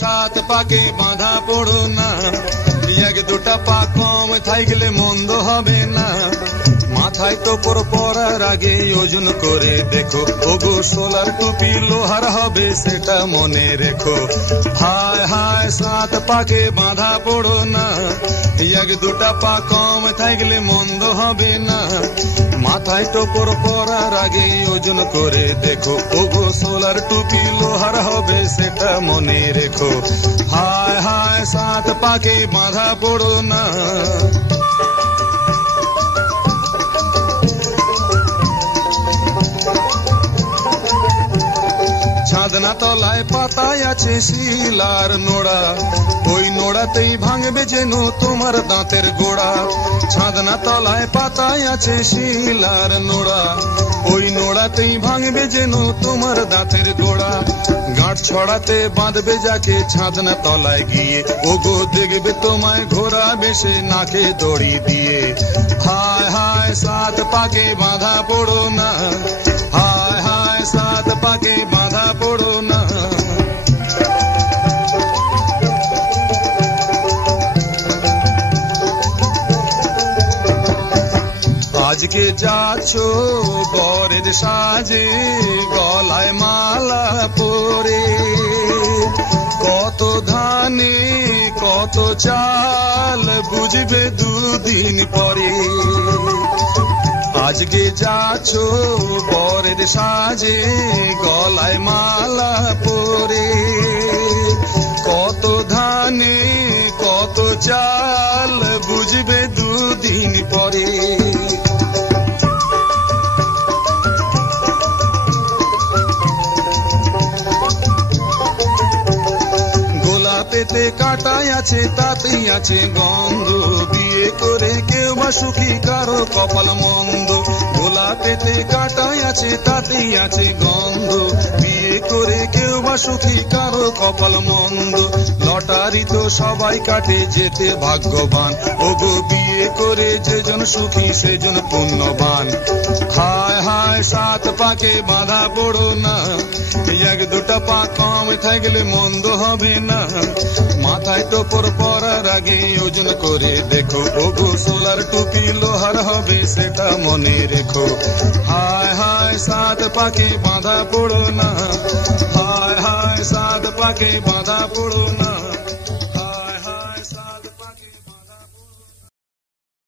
সাত পাকে বাঁধা পড়ো না, এক দুটা পা কম থাকলে মন্দ হবে না। মাথায় টোপর পরার আগে ওজন করে দেখো, ওগো সোলার টুপি লোহার হবে সেটা মনে রেখো। হায় হায় সাত পাকে বাঁধা পড়ো না, এক দুটা পা কম থাকলে মন্দ হবে না। মাথায় টোপর পরার আগে ওজন করে দেখো, ওগো সোলার টুপি লোহার হবে সেটা মনে রেখো। হায় হায় সাত পাকে বাঁধা পড়ো না। চাঁদনা তলায় পাতায় আছে শিলার নোড়া, ওই নোড়াতেই ভাঙবে যেন তোমার দাঁতের গোড়া। চাঁদনা তলায় পাতায় আছে শিলার নোড়া, ওই নোড়াতেই ভাঙবে যেন তোমার দাঁতের গোড়া। গাঁট ছড়াতে বাঁধবে যাকে চাঁদনা তলায় গিয়ে, ওগো দেখবে তোমায় ঘোড়া বেশে নাকে দড়ি দিয়ে। হায় হায় সাত পাকে বাঁধা পড়ো না, হায় হায় সাত পাকে বাঁধা পড়ো না। আজকে যাচ্ছ বরের সাজে, গলায় মালা পরে, কত ধানে কত চাল বুঝবে দুদিন পরে। আজকে যাচ্ছ বরের সাজে, গলায় মালা পরে, কত ধানে কত চাল বুঝবে দুদিন পরে। গোলাপেতে কাটাই আছে তাতেই আছে গন্ধ, বিয়ে করে কেউ বা সুখী কারো কপাল মন্দ। গোলাপেতে কাটাই আছে তাতেই আছে গন্ধ, বিয়ে করে কেউ বা সুখী কারো কপাল মন্দ। লটারি তো সবাই কাটে যেতে ভাগ্যবান, ওগো বিয়ে করে যেজন সুখী সেজন পুণ্যবান। হায় হায় সাত পাকে বাঁধা পড়ো না, এক দুটা পা কম থাকলে মন্দ হবে না। মাথায় টোপর পরার আগে ওজন করে দেখো, ওগো সোলার টুপি লোহার হবে সেটা মনে রেখো। হায় হায় সাত পাকে বাঁধা পড়ো না, হায় হায় সাত পাকে বাঁধা পড়ো না।